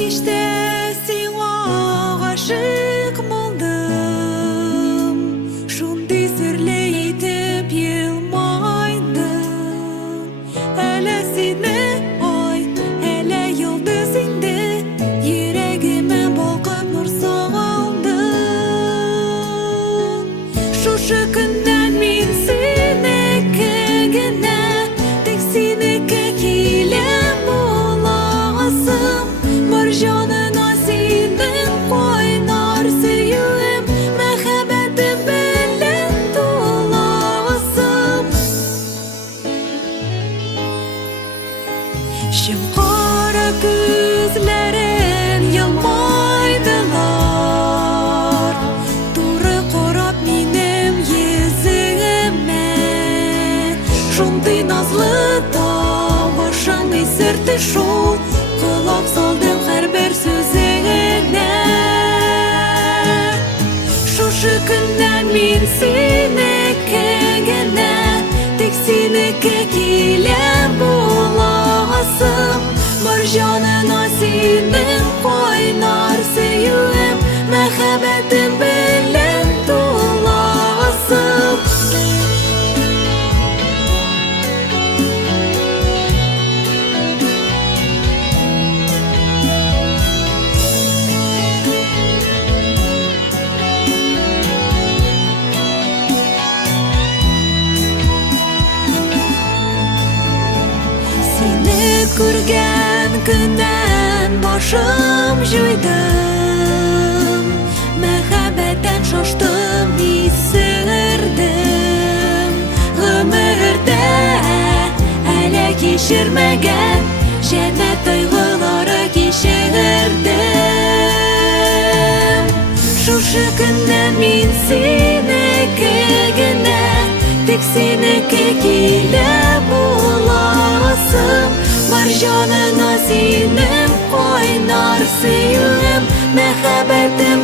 кичтә сиңа гашык булдым, шундый серле итеп елмайдым. Әле сине ай, әле йолдыз инде, йөрәгемә балкып нур сагалдың. Шушы көннән мин синеке генә, тик синеке киләм буласым. Бар җанына синең кайнар сөюем, мәхәббәтем белән туласым. Шым-кара күзләрен ялмайдылар, туры карап минем йөзегемә. Шундый назлы тавышың исерде шул, колак салдым һәрбер сүзеңә. Шушы көннән мин синеке генә, тик синеке киләм буласым. Бар җанына синең кайнар сөюем, мәхәббәтем белән туласым. Сине күргән көннән башым җуйдым, мәхәббәттән шаштым, исердем. Гомердә әле кичермәгән җәннәт тойгылары кичердем. Шушы көннән мин синеке генә, тик синеке киләм буласым. Бар җанына синең кайнар сөюем, мәхәббәтем